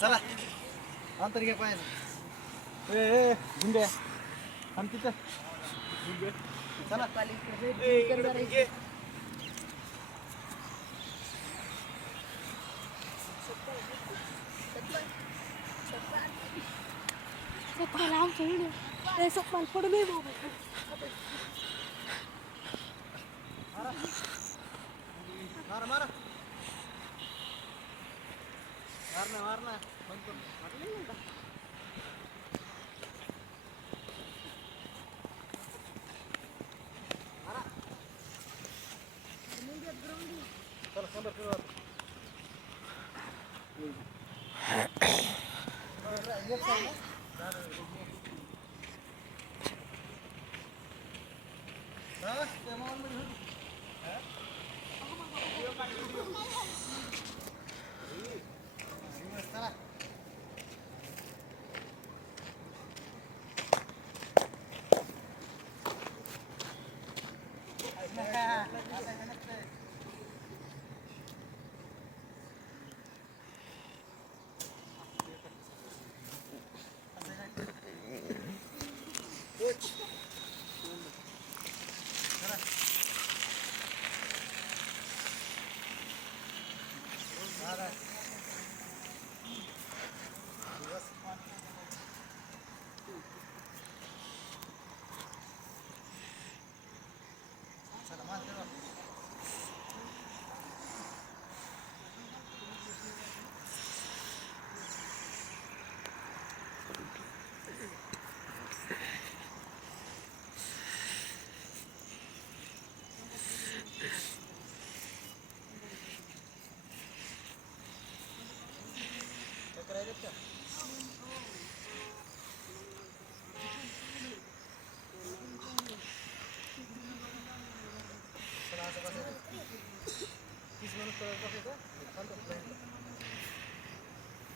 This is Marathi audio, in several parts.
चला अंतर घे पाहिजे गुंड्या आम तिथं चला पडू नये मारा मारा मारना मारना बंद करून चला समोर फिरवा एक साइड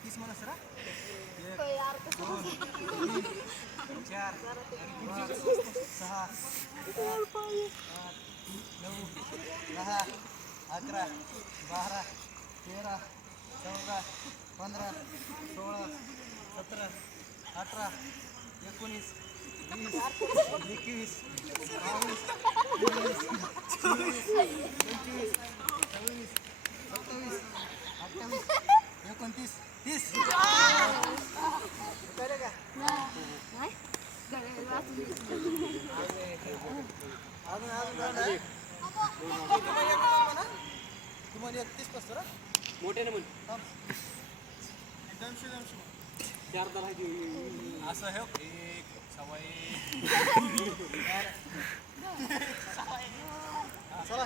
तीस माणूस रा 1 2 3 4 5 6 7 8 9 10 11 12 13 14 15 16 17 18 19 20 21 22 23 24 25 26 27 28 29 30 करे का नाही तुम्हाला 31 पासून मोठे ना म्हण चार दर असं आहे एक सवय चला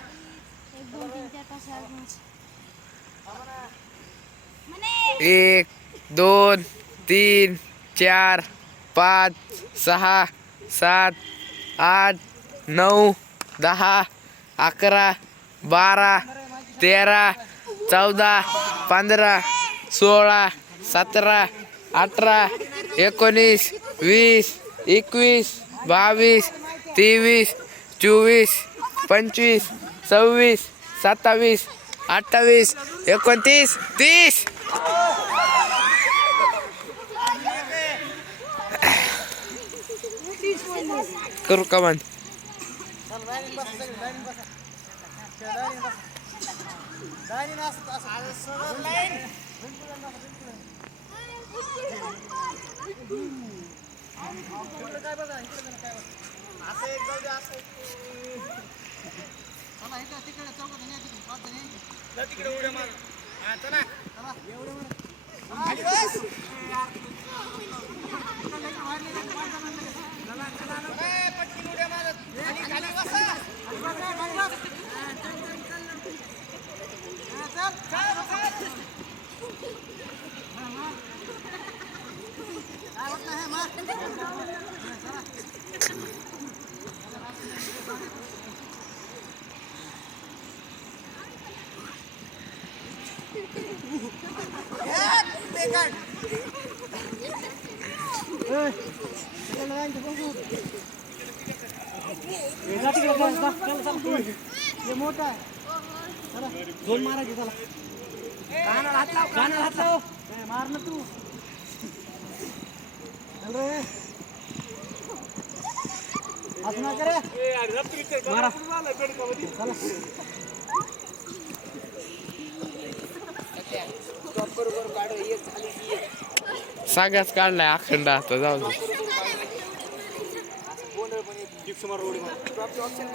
1 2 3 4 5 6 7 8 9 10 11 12 13 14 15 16 17 18 19 20 21 22 23 24 25 26 27 28 29 30 करू का बंद तिकडे उड्या मार चला पटकन उड्या मारत खाली बसा यांच्या बघू हे जा तिकडे, चला हे मोठं आहे चला दोन मारायचे चला कानाला हात लाव ए, मार ना तू चल रे असं ना करे मारा चला सगळ्याच काढलाय अखंड आता जाऊ दे. ऑप्शन